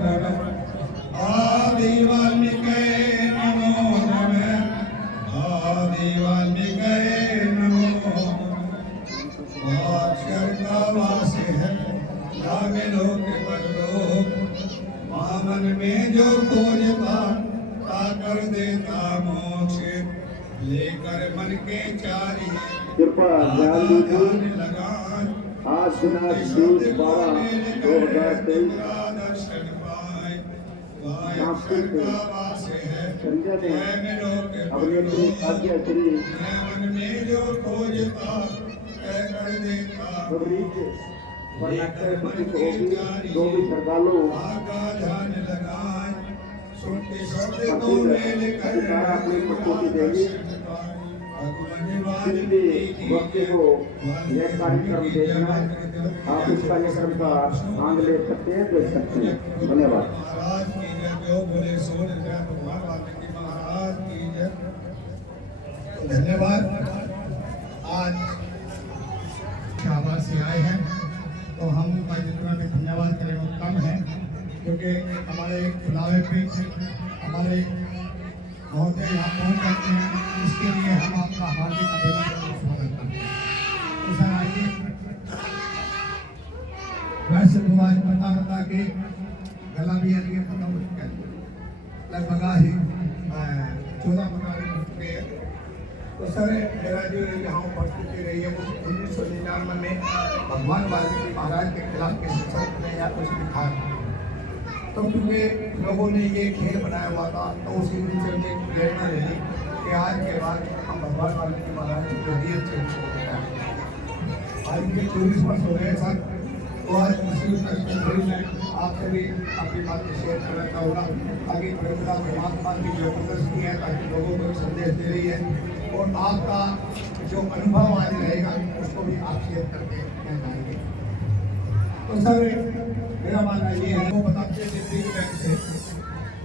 नमः आदि वाल्मीकि नमो नमः आदि वाल्मीकि नमो अक्षर का वास है लागे लोक परलोक मामन में जो खोजता कर देता मोक्ष लेकर मन के चारी कृपया ध्यान दीजिए आज दिनांक 20/12/2023 सांस्कृतिक संध्या में अभिनेत्री आज्ञा श्री बबरीच वर्णाक्षर प्रतीक होगी जो भी श्रद्धालु अपनी प्रस्तुति देंगे वक्ति को यह कार्यक्रम देखना आप इस कार्यक्रम का आनंद ले सकते हैं देख सकते हैं धन्यवाद। धन्यवाद। आज शाहबाद से आए हैं तो हम उनका जितना भी धन्यवाद करें वो कम है क्योंकि हमारे खुलावे पे हमारे महोदय यहाँ पहुँच जाते हैं इसके लिए हम आपका हार्दिक अभिनंदन स्वागत करते हैं। तो सर आइए वैसे तो आज बता के गला भी यानी कि खत्म हो चुका है लगभग ही 14 मकान हो चुके हैं। तो सर मेरा जो यहाँ उपस्थिति रही है वो 1999 में भगवान वाल्मीकि महाराज के खिलाफ किसी संत ने या कुछ लिखा तो क्योंकि लोगों ने ये खेल बनाया हुआ था तो उसी दिन से मुझे प्रेरणा रही कि आज के बाद हम भगवान वाल्मीकि महाराज की जरूरत से आज के 24 वर्ष हो गए सर। तो आज इसी में आपसे भी अपनी बातें शेयर करना चाहूँगा आगे परंपरा परमात्मा की जो प्रदर्शनी है ताकि लोगों को संदेश दे रही है और आपका जो अनुभव आज रहेगा उसको भी आप शेयर करके जाएंगे। तो सर मेरा मानना ये है वो बताते हैं कि बैंक से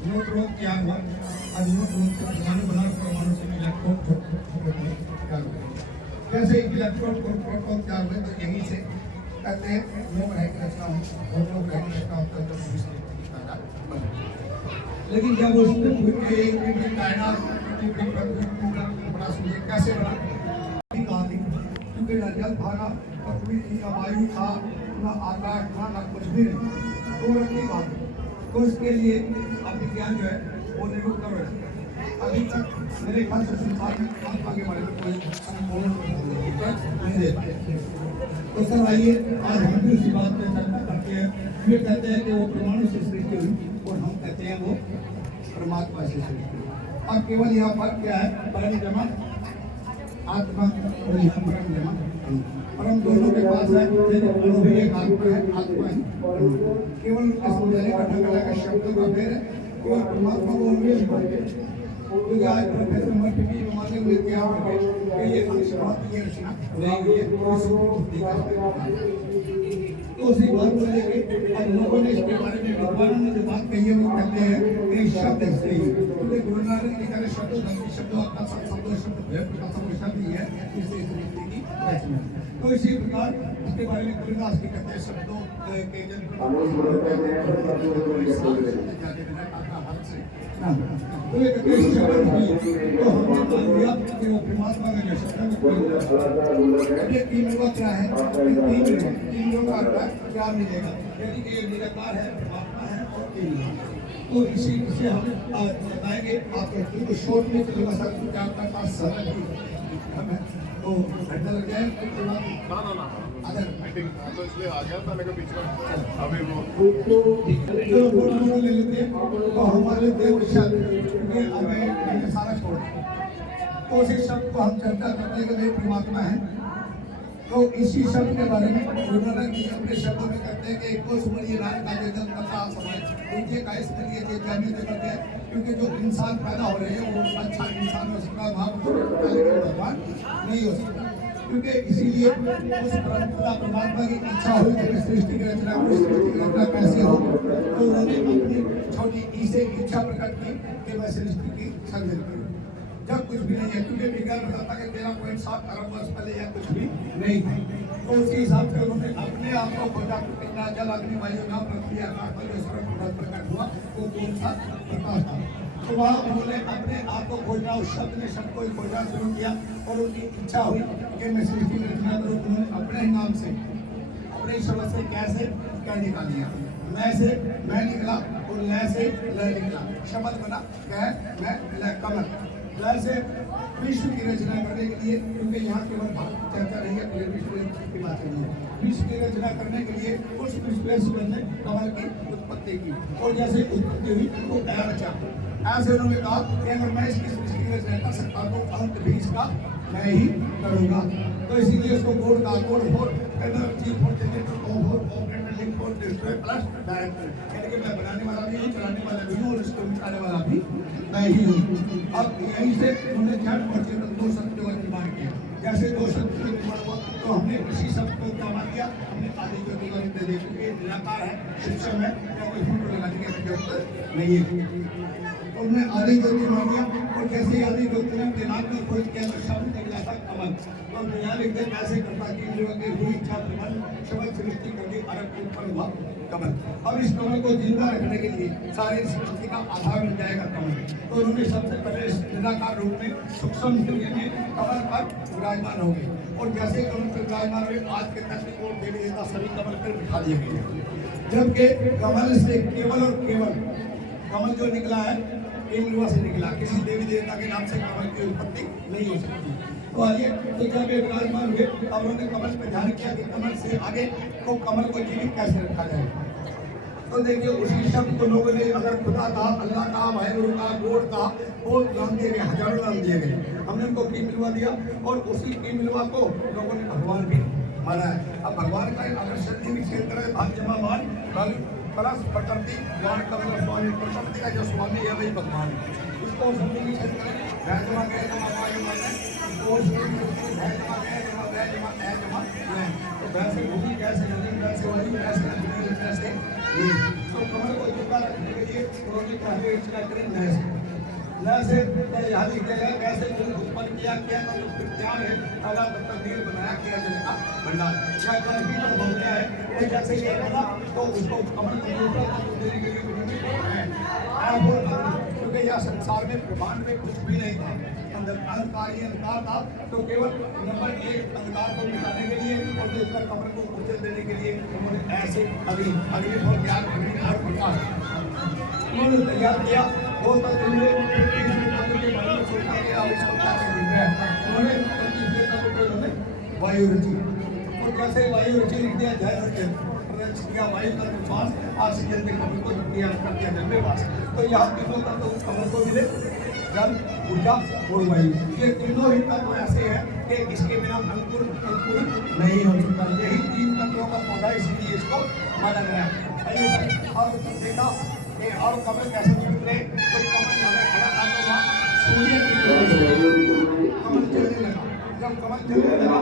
नोट रोक क्या हुआ आज नोट रोक से परमाणु बना परमाणु से इलेक्ट्रॉन क्या हुआ कैसे इलेक्ट्रॉन प्रोटॉन क्या हुए तो यहीं से कहते हैं लोग रह के रचना और लोग रह के रचना होता है लेकिन जब उसमें कायनात बड़ा सूर्य कैसे बना क्योंकि न जल था ना पृथ्वी थी न वायु था न आकाश था न कुछ भी नहीं तो रखी बात तो इसके लिए अब विज्ञान जो है वो निर्भर कर रहे अभी तक मेरे ख्याल से संसार में आत्मा के बारे में कोई संपूर्ण नहीं दे पाए। तो सर आइए आज हम भी उसी बात पे चर्चा करते हैं। वे कहते हैं कि वो परमाणु से सृष्टि हुई और हम कहते हैं वो परमात्मा से सृष्टि हुई। अब केवल यहाँ फर्क क्या है परम जमा आत्मा और यहाँ परम जमा परम दोनों के पास है दोनों भी एक आत्मा है केवल उनके समझाने का ढंग अलग है शब्दों का भेद है केवल परमात्मा को उनमें क्योंकि आज प्रोफेसर मर्फी भी माने हुए क्या होंगे कि ये अंशवाद की रचना नहीं हुई है तो उसी बात को लेके अब लोगों ने इसके बारे में विद्वानों ने जो बात कही है वो कहते हैं कि शब्द ऐसे ही क्योंकि गुरु नानक जी का शब्द अपना शब्द भेद का सब शब्द ही है इससे इस व्यक्ति की रचना तो इसी प्रकार इसके बारे में गुरुदास जी कहते हैं शब्दों के तो ये कहते हैं शब्द ही तो हमने मान लिया कि वो परमात्मा का जो शब्द है तीन लोग क्या है तीन लोग का क्या मिलेगा यानी कि ये निराकार है परमात्मा है और तीन तो इसी से हम बताएंगे आपको शॉर्ट में थोड़ा सा क्या आपका सरल तो घंटा लग जाए ना अदर मीटिंग तो इसलिए आ गया था लेकिन बीच में अभी वो ले लेते हैं तो हमारे देव शब्द में हमें सारा छोड़ तो उसी शब्द को हम चर्चा करते हैं कि वे परमात्मा है तो इसी शब्द के बारे में गुरुनानक जी अपने शब्दों में कहते हैं कि एक को सुमरिए नाम का वेदन कथा समय उनके का इसके लिए जो जमीन करते हैं क्योंकि जो इंसान पैदा हो रहे हैं वो अच्छा इंसान हो सकता है भगवान नहीं हो सकता क्योंकि इसीलिए उस परमात्मा की इच्छा हुई कि सृष्टि की रचना कैसे हो तो उन्होंने अपनी छोटी ई से इच्छा प्रकट की कि मैं सृष्टि की सर्जन करूँ जब कुछ भी नहीं है क्योंकि विज्ञान बताता है 13.7 अरब वर्ष पहले या कुछ भी नहीं था तो उसी हिसाब से उन्होंने अपने आप को खोजा कितना जल अग्नि वायु नाम पृथ्वी आकाश प्रकट सुबह उन्होंने अपने आप को खोजना, उस शब्द ने शब्द को खोजना शुरू किया और उनकी इच्छा हुई कि मैं सृष्टि की रचना करूँ। उन्होंने अपने ही नाम से, अपने शब्द से कैसे क्या निकाल दिया। मैं से मैं निकला और लय से लय निकला, शब्द बना कह मैं लय कमल। लय से विश्व की रचना करने के लिए, क्योंकि यहाँ केवल भारत की चर्चा नहीं है, पूरे विश्व की बात चल रही है। विश्व की रचना करने के लिए उस विश्वेश्वर ने कमल की उत्पत्ति की और जैसे उत्पत्ति हुई तो ऐ बचा। ऐसे उन्होंने कहा कि अगर मैं इसकी सृष्टि की रचना कर सकता तो अंत भी इसका मैं ही करूँगा। तो इसीलिए उसको कोड का code four energy four generator four operator link four destroy plus director, यानी कि मैं बनाने वाला भी हूँ, चलाने वाला भी हूँ और इसको मिटाने वाला भी मैं ही हूँ। अब यहीं से उन्होंने जड़ और चेतन दो शब्दों का निर्माण किया। जैसे दो शब्द का निर्माण हुआ तो हमने किसी शब्द को क्या मान दिया, हमने आदि को निर्माण दे क्योंकि निराकार है, शिक्षण है, या कोई फोटो लगाने की जरूरत नहीं है। उन्होंने आदि को निर्माण दिया और जैसे ही आदि को दिमाग में खोज किया तो शब्द निकला था कमल। तो हम यहाँ लिखते कैसे करता कि लोगों की हुई इच्छा कमल शब्द सृष्टि करके अरब उत्पन्न हुआ कमल। अब इस कमल को जिंदा रखने के लिए सारी सृष्टि का आधार बन जाएगा कमल। तो उन्होंने सबसे पहले निराकार रूप में सूक्ष्म शरीर में कमल पर विराजमान हो गए और जैसे कमल पर विराजमान हुए आज के तक को देवी देवता सभी कमल पर बिठा दिए गए। जबकि कमल से केवल और केवल कमल जो निकला है केमलुआ से निकला, किसी देवी देवता के नाम से कमल की उत्पत्ति नहीं हो सकती। तो आइए तो जब वे विराजमान हुए अब उन्होंने कमल पर ध्यान किया कि कमल से आगे तो कमल को जीवित कैसे रखा जाए। तो देखिए उसी शब्द को लोगों ने अगर खुदा कहा, अल्लाह कहा, वाहिगुरु कहा, गॉड कहा, बहुत नाम दिए गए, हजारों नाम दिए गए। हमने उनको कीमिलवा दिया और उसी कीमिलवा को लोगों ने भगवान भी माना है। अब भगवान का अगर शक्ति भी क्षेत्र है भाग जमा मान परस प्रकृति ज्ञान कमल स्वामी, प्रकृति का जो स्वामी है वही भगवान है। उसको समझने की क्षेत्र है जमा गए जमा पाए माने तो वैसे भूमि कैसे नदी कैसे वायु कैसे अग्नि कैसे तो कमल को जिंदा रखने के लिए उन्होंने कहा रचना करें नए से यहाँ लिखा गया कैसे उत्पन्न किया तो विज्ञान है अला तकदीर बनाया किया जगह भंडार क्या कल हो गया है जैसे ये बना तो उसको कमल को देने के लिए क्योंकि यह संसार में ब्रह्मांड में कुछ भी नहीं था, अंधकार ही अंधकार था। तो केवल नंबर एक अंधकार को मिटाने के लिए और दूसरा कमल को ऊर्जा देने के लिए उन्होंने ऐसे अग्नि बहुत ज्ञान उन्होंने तैयार किया। उन्होंने वायु रुचि और कैसे वायु रुचि लिख दिया जय वायु का विश्वास ऑक्सीजन के कमल को दिया कर दिया जल में वास। तो यहाँ तीनों तत्व उस कमल को मिले जल ऊर्जा और वायु, ये तीनों ही तत्व ऐसे हैं कि इसके बिना अंकुर नहीं हो सकता। यही तीन तत्वों का पौधा इसलिए इसको माना गया। और देखा कि और कमल कैसे निकले तो कमल हमें खड़ा था तो वहाँ सूर्य की कमल चलने लगा। जब कमल चलने लगा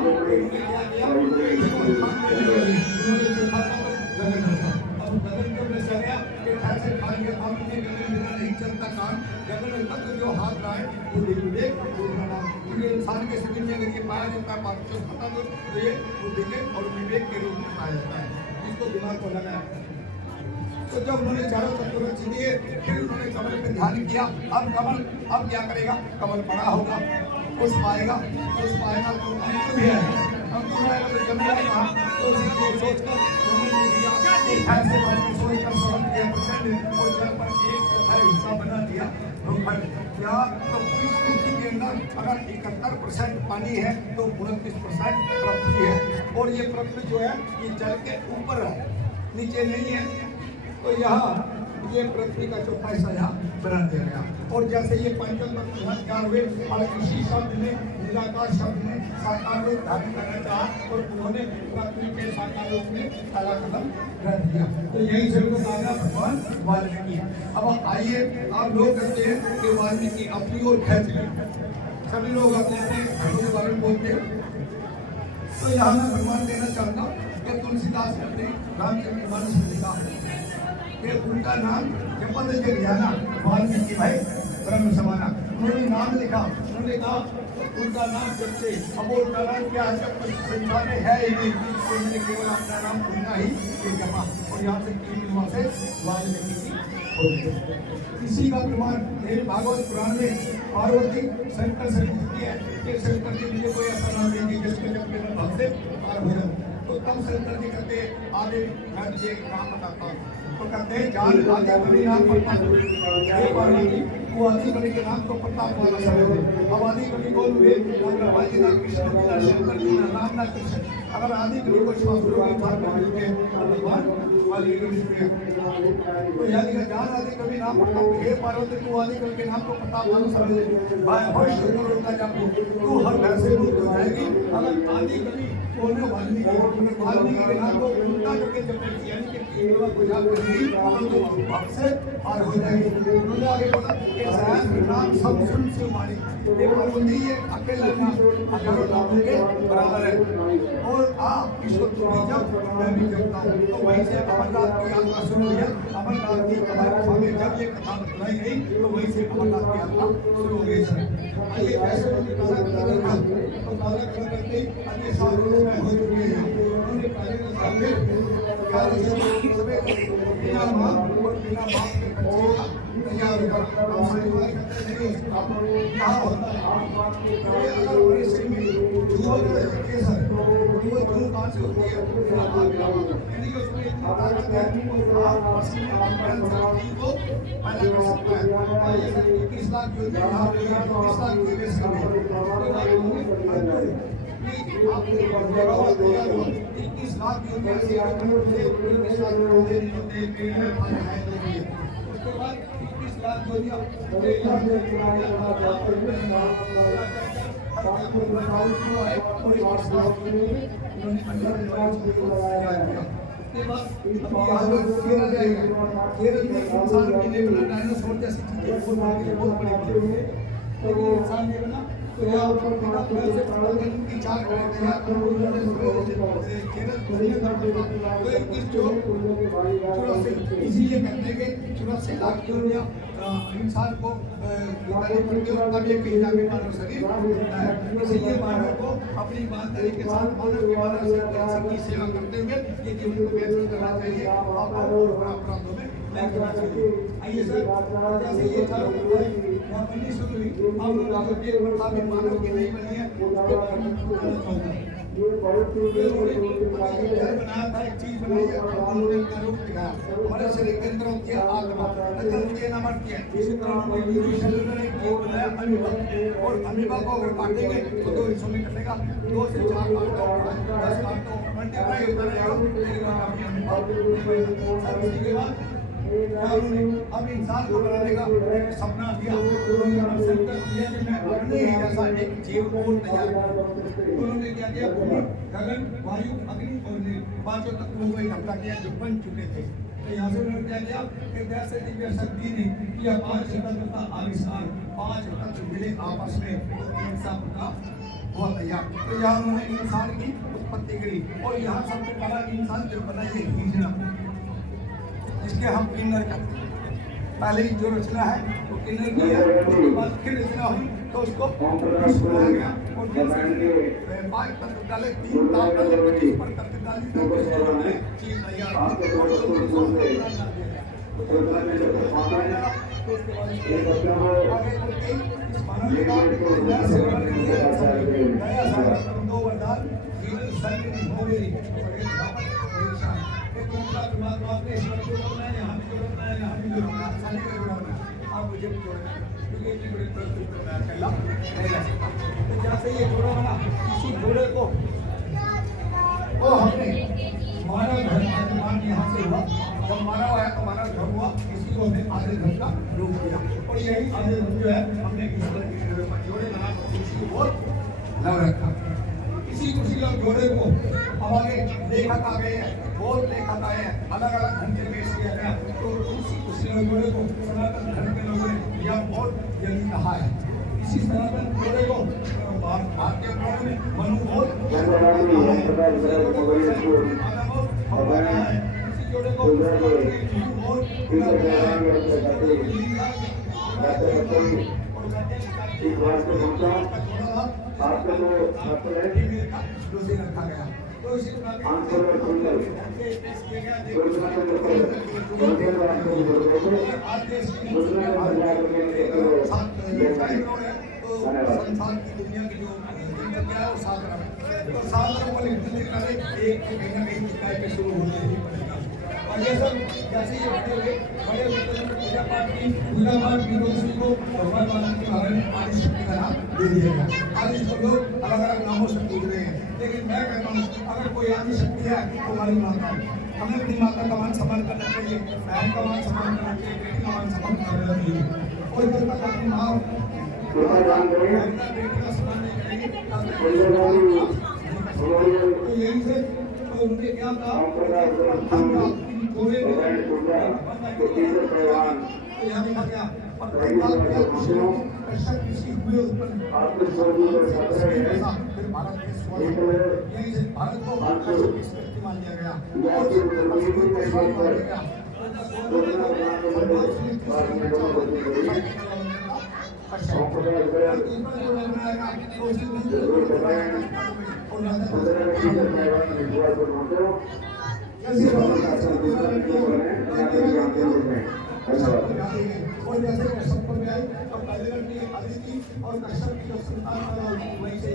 गगन जब चल गया कि ऐसे खाएंगे हम नहीं चलता काम गगन तक जो हाथ लाए वो विवेक क्योंकि इंसान के शरीर में अगर ये पाया जाता है बात पता तो ये बुद्धि और विवेक के रूप में पाया जाता है, इसको दिमाग को लगाया। तो जब उन्होंने चारों तत्व रच दिए फिर उन्होंने कमल पे ध्यान किया। अब कमल अब क्या करेगा, कमल बड़ा होगा, पुष्प आएगा तो अंकुर भी आएगा, अंकुर आएगा तो जम जाएगा। तो उसको सोचकर ऐसे सोचकर समझ किया और जल पर एक चौथाई हिस्सा बना दिया क्या। तो पूरी सृष्टि के अंदर अगर 71% पानी है तो 29% पृथ्वी है और ये पृथ्वी जो है ये जल के ऊपर है, नीचे नहीं है। तो यहाँ ये पृथ्वी का चौथा हिस्सा यहाँ बना दिया गया और जैसे ये पंचम चमत्कार हुए और इसी शब्द ने निराकार शब्द ने साकार रूप धारण करना चाहा और उन्होंने पृथ्वी के साकार रूप में काला कलम रख दिया। तो यही से उनको कहा भगवान वाल्मीकि। अब आइए आप लोग कहते हैं कि वाल्मीकि अपनी ओर खेच ले, सभी लोग अपने अपने धर्मों के बारे में बोलते हैं। तो यहाँ मैं प्रमाण देना चाहता हूँ कि तुलसीदास ने अपने रामचरितमानस में लिखा कि उनका नाम जपत जगजाना वाल्मीकि भाई ब्रह्म समाना। उन्होंने नाम लिखा, उन्होंने कहा उनका नाम जपते। अब वो उनका नाम क्या है, जब संसार में है ही नहीं तो उन्होंने केवल अपना नाम उनका ही जपा और यहाँ से कृपा से वाल्मीकि की होती है। इसी का प्रमाण देवी भागवत पुराण में पार्वती शंकर से पूछती है कि शंकर जी मुझे कोई ऐसा नाम दीजिए जिसको जब मेरे भक्त से पार हो जाऊं। तो तब शंकर जी कहते हैं आगे मैं तुझे एक नाम बताता हूँ। तो कहते हैं जान आदि कवि नाम पार्वती वो आदि कवि के नाम को प्रताप वाला समझ। अब आदि कवि कौन हुए? ब्रह्मा जी ना कृष्ण जी ना शंकर जी ना राम ना कृष्ण। अगर आदि कवि को शास्त्रों में भगवान वाल्मीकि तो यानी कि जान आदि कवि नाम प्रताप हे पार्वती तू आदि कवि के नाम को प्रताप वाला समझ। भविष्य होता जाओ तू हर घर से मुक्त हो जाएगी। अगर आदि कवि बोलने वाल्मीकि के नाम को उल्टा करके जब यानी कि को जाप करेगी तो भक्त से पार हो जाएगी। उन्होंने आगे बोला कि सहस्त्र नाम सब सुन से मारी ये पार्वती ये अकेला नाम हजारों नामों के बराबर है। और आप इसको तुम जब मैं भी जपता हूँ तो वहीं से अमरनाथ की यात्रा शुरू हुई। अमरनाथ की कथा में जब ये कथा बताई गई तो वहीं से अमरनाथ की यात्रा शुरू हो गई। आइए कैसे तो काला करते अन्य साधुओं में हो चुके हैं। उन्होंने पहले के सामने बिना मां और बिना बाप के बच्चे का तैयार होगा। क्या होता है अगर बड़े से में केसर वो दोनों कहां से होती है? यानी कि उसमें इतनी ताकत है कि आप पसीने की बहन शक्ति को पैदा कर सकता है। जैसे 21 लाख जो यहाँ 21 लाख की बेस में आप तैयार हो 21 लाख की ऐसी उसके बाद 21 लाख जो केरल में इंसान भी नहीं बना डायनासोर जैसी चीजें बहुत बड़ी इंसान नहीं बना तो यहाँ की चार इसीलिए कहते हैं कि 84 लाख जो इंसान को तब ये कहीं जाके मानव शरीर होता है। इसलिए मानव को अपनी ईमानदारी के साथ मानव की सेवा करते हुए ये जीवन को व्यतीत करना चाहिए और अपराधों में नहीं करना चाहिए। आइए सर जैसे ये चारों यहाँ बनी शुरू हुई हम लोग एक प्रथा में मानव की नहीं बनी है उसके बारे में बताना चाहूँगा। बनाया था एक चीज बनाई है उन्होंने अपना रूप दिखाया हमारे शरीर के अंदर होती है आत्मा होती है नमक इसी तरह उन्होंने एक जीव बनाया अमीबा और अमीबा को अगर काटेंगे तो 2 हिस्सों में कटेगा 2 से 4 काटो 10 काटो मल्टीप्लाई होता रहेगा। इसके बाद अब इंसान को बनाने का एक सपना दिया संकल्प दिया कि मैं अपने ही जैसा एक जीव को तैयार करूं। उन्होंने क्या किया भूमि गगन वायु अग्नि और 5 तत्वों को इकट्ठा किया जो बन चुके थे। तो यहाँ से उन्होंने क्या किया कि जैसे दिव्य शक्ति ने किया 5 तत्व का आविष्कार 5 तत्व मिले आपस में इंसान का हुआ तैयार। तो यहाँ उन्होंने इंसान की उत्पत्ति करी और यहाँ सबसे पहला इंसान जो बना ये हिजड़ा जिसके हम किन्नर करते हैं। पहले जो रचना है वो किन्नर की है उसके बाद फिर रचना हुई तो उसको बनाया गया और फिर 5 तत्व डाले 3 ताप डाले 25 पर तत्व डाली तो चीज आप मुझे भी जोड़ना जैसे ये जोड़ा बना इसी जोड़े को हमने मानव धर्म यहाँ से हुआ जब मानव आया तो मानव धर्म हुआ इसी को हमने आधे धर्म का रूप दिया और यही आधे धर्म जो है हमने जोड़े बना इसी को लग रखा। इसी खुशी का जोड़े को अब आगे लेखक आ गए हैं बहुत लेखक आए हैं अलग अलग ढंग से पेश किया गया तो उसी खुशी का जोड़े को सनातन धर्म के लोगों ने यह बहुत जल्दी कहा है। इसी सनातन जोड़े को भारतीय पुराण में मनु बहुत इसी जोड़े को रखा गया। तो इसी प्रकार के आंसर सिंगल पेश किए गए दूसरा नंबर दूसरे राष्ट्र के लोगों आज देश की दूसरे नंबर के संसार की दुनिया की जो जनसंख्या है वो 7 अरब है। तो 7 अरब वाले हिंदू के नाते एक कहीं ना कहीं शिकायत पे शुरू होने ही पड़ेगा। और ये सब जैसे ही बड़े हुए पूजा पाठ की रोशनी को भगवान मानने के बारे में आदि शक्ति का नाम दे दिया गया। आज इसको लोग अलग अलग नामों से पूज रहे हैं, लेकिन मैं कहता हूँ अगर कोई आदि शक्ति है तो हमारी माता है। हमें अपनी माता का मान सम्मान करना चाहिए, बहन का मान सम्मान करना चाहिए, बेटी का मान सम्मान करना चाहिए। और जब तक अपनी माँ बेटी का सम्मान नहीं करेंगे तो यही से तो उनने क्या कहा तो यहाँ देखा गया भारत को मान लिया गया और जैसे कश्यप को आई तो पहले लड़की आदिति और कश्यप की जो संतान वहीं से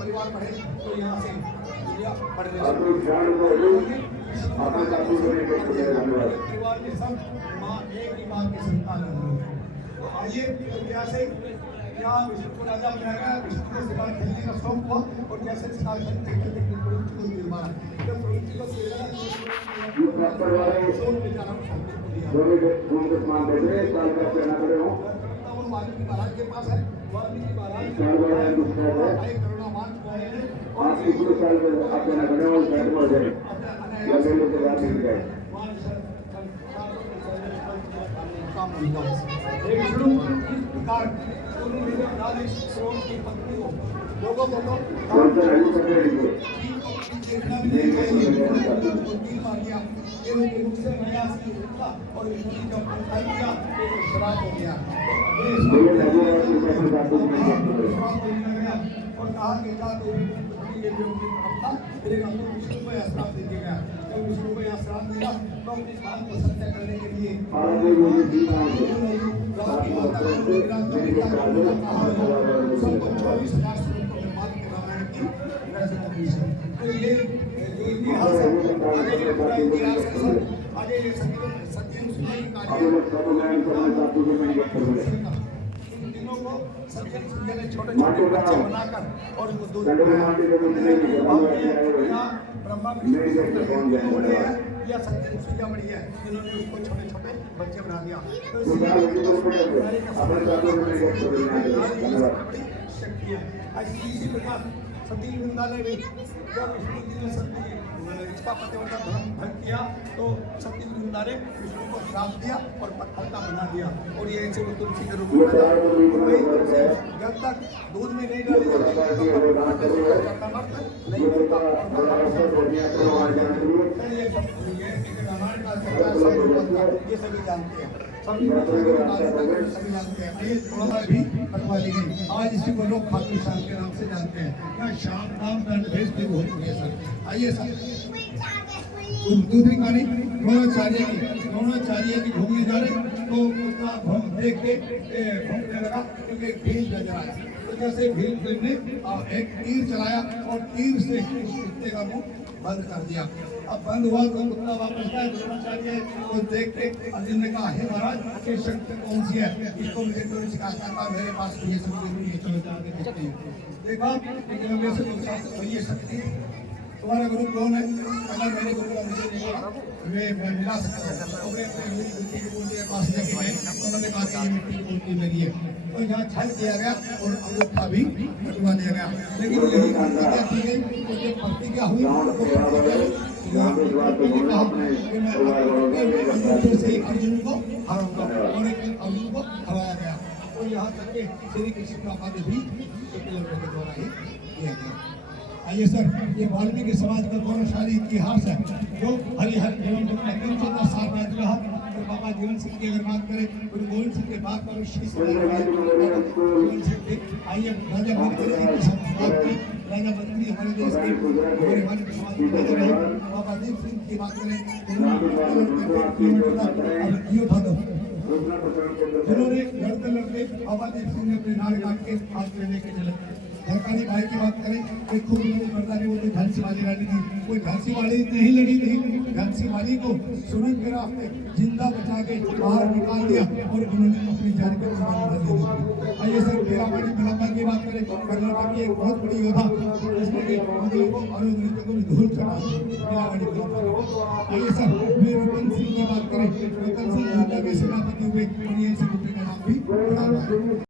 परिवार बढ़े तो यहाँ से परिवार के सब माँ एक ही माँ की संतान है। तो आइए से यहाँ विष्णु को राजा बनाया गया। विष्णु को शिकार खेलने का शौक हुआ और जैसे शिकार खेलते खेलते प्रवृत्ति को निर्माण जब प्रवृत्ति को वाल्मीकि महाराज के पास है। वाल्मीकि महाराज लोगों को और शराब हो गया और कहा कि विष्णु को श्राप दे दिया गया। जब विष्णु को यहाँ श्राप दिया तो अपनी बात को सत्य करने के लिए तो ये जो इतिहास है आगे ये सत्यम सत्यम सूर्य ने छोटे छोटे बच्चे बनाकर और उनको दूध ब्रह्मा या सत्यम सूर्य बड़ी है जिन्होंने उसको छोटे छोटे बच्चे बना दिया। शक्ति है इसी प्रकार सती वृंदा ने भी जब विष्णु जी ने सती इसका पतिव्रता धर्म भंग किया तो सती वृंदा ने विष्णु को श्राप दिया और पत्थर का बना दिया और ये ऐसे वो तुलसी के रूप में जब तक दूध में नहीं डाली ये सभी जानते हैं सभी जानते हैं भी बतवा दी गई। आज इसी को लोग खाटू श्याम के नाम से जानते हैं। क्या श्याम नाम दंड भेज भी हो चुके हैं सर। आइए सर दूसरी कहानी द्रोणाचार्य की घूमने जा रहे तो उसका भ्रम देख के घूमने लगा क्योंकि एक भील नजर आया। तो जैसे भील ने एक तीर चलाया और तीर से कुत्ते का मुंह बंद कर दिया। अब बंद हुआ तो कुत्ता वापस आया। द्रोणाचार्य को देख के अर्जुन ने कहा हे महाराज ये शक्ति कौन सी है, इसको मुझे तो सिखाता था, मेरे पास ये सब चलो जाके देखते हैं। देखा लेकिन वैसे ये शक्ति तुम्हारा गुरु कौन है? अगर मेरे गुरु का मुझे नहीं मैं मिला सकता हूँ। मिट्टी की मूर्ति के पास लेके गए, उन्होंने कहा कि ये मिट्टी की मूर्ति मेरी है। तो यहाँ छल दिया गया और अंगूठा भी कटवा दिया गया। लेकिन यही क्या की गई, उसकी भक्ति क्या हुई? यहाँ पे इस बार तो उन्होंने अपने परिवार वालों का भी युद्ध से अर्जुन को हराऊंगा और एक दिन अर्जुन को हराया गया। तो यहाँ तक के श्री कृष्ण का पद भी एकलव्य के द्वारा ही किया गया। आइए सर, ये वाल्मीकि समाज का गौरवशाली इतिहास है जो हरिहर एवं चंद्र साम्राज्य रहा। और बाबा जीवन सिंह की अगर बात करें, गुरु गोविंद सिंह के बाद पर जीवन सिंह थे। आइए राजा मंत्री राजा मंत्री हमारे देश के हमारे भारत समाज के राजा रहे। बाबा दीप सिंह की बात करें, जिन्होंने लड़ते लड़ते बाबा दीप सिंह ने अपने नारे काट के हाथ में लेके चले। सरकारी भाई की बात करें, एक खूब मर्दानी वो तो झांसी वाली रानी थी। कोई झांसी वाली नहीं लड़ी थी, झांसी वाली को सुरंग के रास्ते जिंदा बचा के बाहर निकाल दिया और उन्होंने अपनी जान को कुर्बान कर दी। आइए सर, वीरापानी मलम्बा की बात करें, कर्नाटक की एक बहुत बड़ी योद्धा जिसने कि मुगलों को और अंग्रेजों को भी धूल चढ़ा वीरापानी मलम्बा। आइए सर, वीर रतन सिंह की बात करें, रतन सिंह युद्ध के सेनापति हुए और ये सिंह का नाम भी बड़ा हुआ है।